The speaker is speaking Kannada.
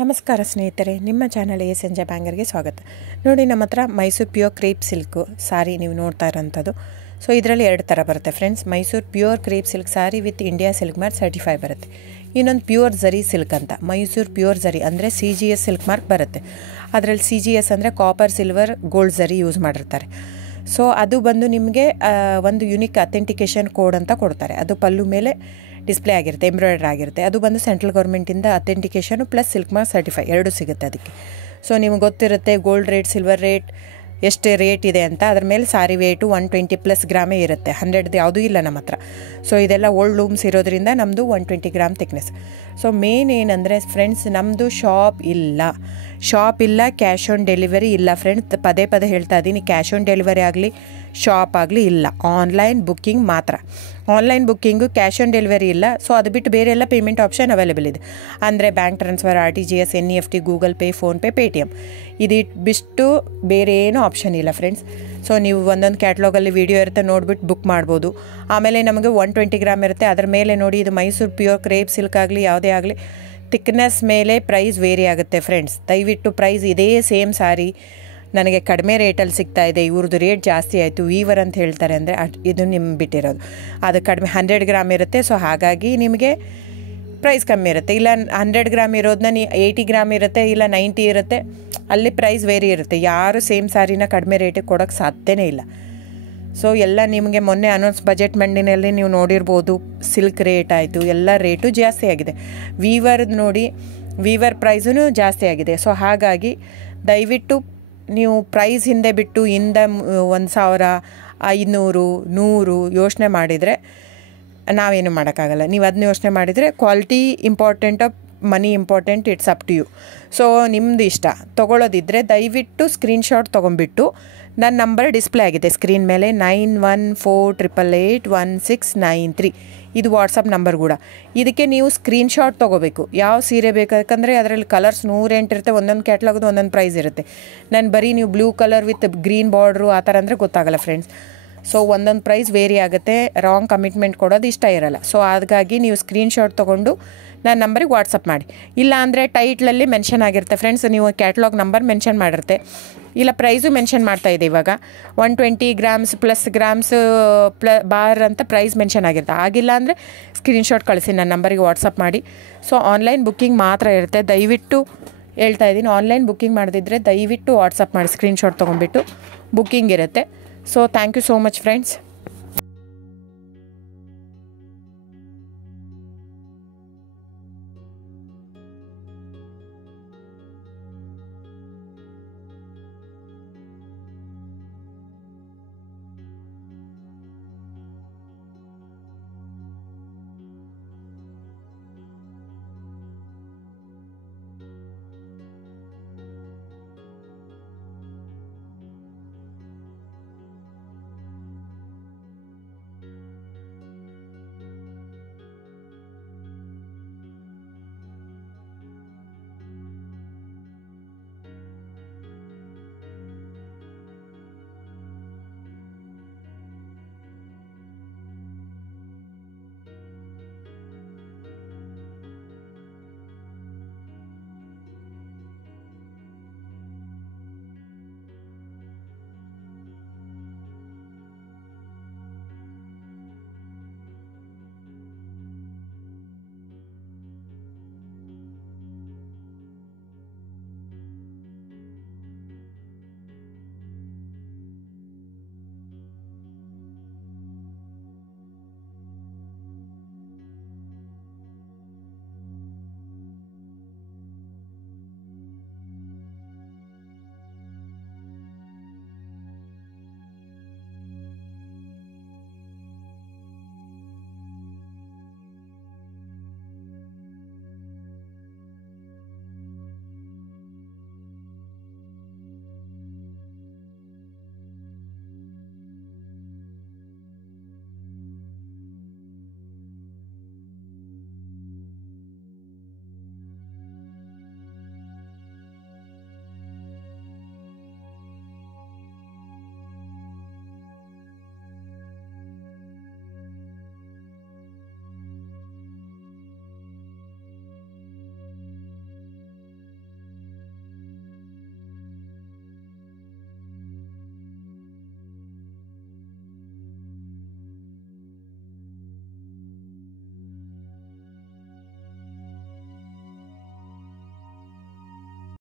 ನಮಸ್ಕಾರ ಸ್ನೇಹಿತರೆ, ನಿಮ್ಮ ಚಾನಲ್ ಎ ಸಂಜೆ ಬ್ಯಾಂಗರ್ಗೆ ಸ್ವಾಗತ. ನೋಡಿ, ನಮ್ಮ ಹತ್ರ ಮೈಸೂರು ಪ್ಯೂರ್ ಕ್ರೇಪ್ ಸಿಲ್ಕು ಸಾರಿ ನೀವು ನೋಡ್ತಾ ಇರೋಂಥದ್ದು. ಸೊ ಇದರಲ್ಲಿ ಎರಡು ಥರ ಬರುತ್ತೆ friends. Mysuru pure crepe silk sorry with India silk mark certify ಬರುತ್ತೆ. ಇನ್ನೊಂದು ಪ್ಯೂರ್ ಝರಿ ಸಿಲ್ಕ್ ಅಂತ, ಮೈಸೂರು ಪ್ಯೂರ್ ಝರಿ ಅಂದರೆ CGS ಸಿಲ್ಕ್ ಮಾರ್ಕ್ ಬರುತ್ತೆ. ಅದರಲ್ಲಿ CGS ಅಂದರೆ ಕಾಪರ್, ಸಿಲ್ವರ್, ಗೋಲ್ಡ್ ಝರಿ ಯೂಸ್ ಮಾಡಿರ್ತಾರೆ. ಸೊ ಅದು ಬಂದು ನಿಮಗೆ ಒಂದು ಯುನಿಕ್ ಅಥೆಂಟಿಕೇಷನ್ ಕೋಡ್ ಅಂತ ಕೊಡ್ತಾರೆ. ಅದು ಪಲ್ಲು ಮೇಲೆ ಡಿಸ್ಪ್ಲೇ ಆಗಿರುತ್ತೆ, ಎಂಬ್ರಾಯ್ಡ್ರಿ ಆಗಿರುತ್ತೆ. ಅದು ಬಂದು ಸೆಂಟ್ರಲ್ ಗೌರ್ಮೆಂಟಿಂದ ಅಥೆಂಟಿಕೇಷನು ಪ್ಲಸ್ ಸಿಲ್ಕ್ ಮಾರ್ಕ್ ಸರ್ಟಿಫೈ ಎರಡೂ ಸಿಗುತ್ತೆ ಅದಕ್ಕೆ. ಸೊ ನಿಮ್ಗೆ ಗೊತ್ತಿರುತ್ತೆ ಗೋಲ್ಡ್ ರೇಟ್, ಸಿಲ್ವರ್ ರೇಟ್ ಎಷ್ಟು ರೇಟ್ ಇದೆ ಅಂತ. ಅದ್ರ ಮೇಲೆ ಸಾರಿ ವೇಟು 120+ ಗ್ರಾಮೇ ಇರುತ್ತೆ, 100 ಯಾವುದೂ ಇಲ್ಲ ನಮ್ಮ ಹತ್ರ. ಸೊ ಇದೆಲ್ಲ ಓಲ್ಡ್ ಲೂಮ್ಸ್ ಇರೋದ್ರಿಂದ ನಮ್ಮದು 120 ಗ್ರಾಮ್ ಥಿಕ್ನೆಸ್. ಸೊ ಮೇನ್ ಏನಂದರೆ ಫ್ರೆಂಡ್ಸ್, ನಮ್ಮದು ಶಾಪ್ ಇಲ್ಲ, ಕ್ಯಾಶ್ ಆನ್ ಡೆಲಿವರಿ ಇಲ್ಲ ಫ್ರೆಂಡ್ಸ್. ಪದೇ ಹೇಳ್ತಾ ಇದ್ದೀನಿ, ಕ್ಯಾಶ್ ಆನ್ ಡೆಲಿವರಿ ಆಗಲಿ ಶಾಪ್ ಆಗಲಿ ಇಲ್ಲ, ಆನ್ಲೈನ್ ಬುಕ್ಕಿಂಗ್ ಮಾತ್ರ. Online booking, cash on delivery ಇಲ್ಲ. ಸೊ ಅದು ಬಿಟ್ಟು ಬೇರೆ ಎಲ್ಲ ಪೇಮೆಂಟ್ ಆಪ್ಷನ್ ಅವೈಲೇಬಲ್ ಇದೆ. ಅಂದರೆ bank transfer, RTGS, NEFT, Google pay, PhonePe, Paytm. ಇದು ಬಿಟ್ಟು ಬೇರೆ ಏನೂ ಆಪ್ಷನ್ ಇಲ್ಲ ಫ್ರೆಂಡ್ಸ್. ಸೊ ನೀವು ಒಂದೊಂದು ಕ್ಯಾಟ್ಲಾಗಲ್ಲಿ ವೀಡಿಯೋ ಇರುತ್ತೆ, ನೋಡಿಬಿಟ್ಟು ಬುಕ್ ಮಾಡ್ಬೋದು. ಆಮೇಲೆ ನಮಗೆ 120 ಗ್ರಾಮ್ ಇರುತ್ತೆ. ಅದರ ಮೇಲೆ ನೋಡಿ, ಇದು ಮೈಸೂರು ಪ್ಯೂರ್ ಕ್ರೇಪ್ ಸಿಲ್ಕ್ ಆಗಲಿ ಯಾವುದೇ ಆಗಲಿ ಥಿಕ್ನೆಸ್ ಮೇಲೆ ಪ್ರೈಸ್ ವೇರಿ ಆಗುತ್ತೆ ಫ್ರೆಂಡ್ಸ್. ದಯವಿಟ್ಟು ಪ್ರೈಸ್ ಇದೇ ಸೇಮ್ ಸಾರಿ ನನಗೆ ಕಡಿಮೆ ರೇಟಲ್ಲಿ ಸಿಗ್ತಾ ಇದೆ, ಇವ್ರದ್ದು ರೇಟ್ ಜಾಸ್ತಿ ಆಯಿತು ವೀವರ್ ಅಂತ ಹೇಳ್ತಾರೆ ಅಂದರೆ ಇದು ನಿಮ್ಗೆ ಬಿಟ್ಟಿರೋದು. ಅದು ಕಡಿಮೆ 100 ಗ್ರಾಮ್ ಇರುತ್ತೆ. ಸೊ ಹಾಗಾಗಿ ನಿಮಗೆ ಪ್ರೈಸ್ ಕಮ್ಮಿ ಇರುತ್ತೆ. ಇಲ್ಲ 100 ಗ್ರಾಮ್ ಇರೋದನ್ನ 80 ಗ್ರಾಮ್ ಇರುತ್ತೆ, ಇಲ್ಲ 90 ಇರುತ್ತೆ, ಅಲ್ಲಿ ಪ್ರೈಸ್ ವೇರಿ ಇರುತ್ತೆ. ಯಾರು ಸೇಮ್ ಸಾರಿನ ಕಡಿಮೆ ರೇಟಿಗೆ ಕೊಡೋಕ್ಕೆ ಸಾಧ್ಯನೇ ಇಲ್ಲ. ಸೊ ಎಲ್ಲ ನಿಮಗೆ ಮೊನ್ನೆ ಅನೌನ್ಸ್ ಬಜೆಟ್ ಮಂಡಿನಲ್ಲಿ ನೀವು ನೋಡಿರ್ಬೋದು, ಸಿಲ್ಕ್ ರೇಟ್ ಆಯಿತು, ಎಲ್ಲ ರೇಟು ಜಾಸ್ತಿ ಆಗಿದೆ. ವೀವರ್ದು ನೋಡಿ, ವೀವರ್ ಪ್ರೈಸೂ ಜಾಸ್ತಿ ಆಗಿದೆ. ಸೊ ಹಾಗಾಗಿ ದಯವಿಟ್ಟು ನೀವು ಪ್ರೈಸ್ ಹಿಂದೆ ಬಿಟ್ಟು 1,000, 500, 100 ಯೋಚನೆ ಮಾಡಿದರೆ ನಾವೇನು ಮಾಡೋಕ್ಕಾಗಲ್ಲ. ನೀವು ಅದನ್ನ ಯೋಚನೆ ಮಾಡಿದರೆ ಕ್ವಾಲಿಟಿ ಇಂಪಾರ್ಟೆಂಟೋ money important, it's up to you. So ನಿಮ್ಮದು ಇಷ್ಟ. ತೊಗೊಳ್ಳೋದಿದ್ದರೆ ದಯವಿಟ್ಟು ಸ್ಕ್ರೀನ್ಶಾಟ್ ತೊಗೊಂಬಿಟ್ಟು, ನನ್ನ ನಂಬರ್ ಡಿಸ್ಪ್ಲೇ ಆಗಿದೆ ಸ್ಕ್ರೀನ್ ಮೇಲೆ, 9148881693. ಇದು ವಾಟ್ಸಪ್ ನಂಬರ್ ಕೂಡ. ಇದಕ್ಕೆ ನೀವು ಸ್ಕ್ರೀನ್ಶಾಟ್ ತೊಗೋಬೇಕು. ಯಾವ ಸೀರೆ ಬೇಕಂದರೆ ಅದರಲ್ಲಿ ಕಲರ್ಸ್ 108 ಇರುತ್ತೆ, ಒಂದೊಂದು ಕ್ಯಾಟ್ಲಾಗದು ಒಂದೊಂದು ಪ್ರೈಸ್ ಇರುತ್ತೆ. ನಾನು ಬರೀ ನೀವು blue colour with green border ಆ ಥರ ಅಂದರೆ ಗೊತ್ತಾಗಲ್ಲ ಫ್ರೆಂಡ್ಸ್. ಸೊ ಒಂದೊಂದು ಪ್ರೈಸ್ ವೇರಿ ಆಗುತ್ತೆ, ರಾಂಗ್ ಕಮಿಟ್ಮೆಂಟ್ ಕೊಡೋದು ಇಷ್ಟ ಇರಲ್ಲ. ಸೊ ಹಾಗಾಗಿ ನೀವು ಸ್ಕ್ರೀನ್ಶಾಟ್ ತೊಗೊಂಡು ನನ್ನ ನಂಬರಿಗೆ ವಾಟ್ಸಪ್ ಮಾಡಿ. ಇಲ್ಲ ಅಂದರೆ ಟೈಟ್ಲಲ್ಲಿ ಮೆನ್ಷನ್ ಆಗಿರುತ್ತೆ ಫ್ರೆಂಡ್ಸ್, ನೀವು ಕ್ಯಾಟ್ಲಾಗ್ ನಂಬರ್ ಮೆನ್ಷನ್ ಮಾಡಿರುತ್ತೆ, ಇಲ್ಲ ಪ್ರೈಸು ಮೆನ್ಷನ್ ಮಾಡ್ತಾಯಿದೆ. ಇವಾಗ 120 ಗ್ರಾಮ್ಸ್ ಪ್ಲಸ್ ಗ್ರಾಮ್ಸ್ ಬಾರ್ ಅಂತ ಪ್ರೈಸ್ ಮೆನ್ಷನ್ ಆಗಿರುತ್ತೆ. ಆಗಿಲ್ಲ ಅಂದರೆ ಸ್ಕ್ರೀನ್ಶಾಟ್ ಕಳಿಸಿ, ನನ್ನ ನಂಬರಿಗೆ ವಾಟ್ಸಪ್ ಮಾಡಿ. ಸೊ ಆನ್ಲೈನ್ ಬುಕ್ಕಿಂಗ್ ಮಾತ್ರ ಇರುತ್ತೆ. ದಯವಿಟ್ಟು ಹೇಳ್ತಾ ಇದ್ದೀನಿ, ಆನ್ಲೈನ್ ಬುಕ್ಕಿಂಗ್ ಮಾಡದಿದ್ದರೆ ದಯವಿಟ್ಟು ವಾಟ್ಸಪ್ ಮಾಡಿ, ಸ್ಕ್ರೀನ್ಶಾಟ್ ತೊಗೊಂಡ್ಬಿಟ್ಟು ಬುಕ್ಕಿಂಗ್ ಇರುತ್ತೆ. So thank you so much friends.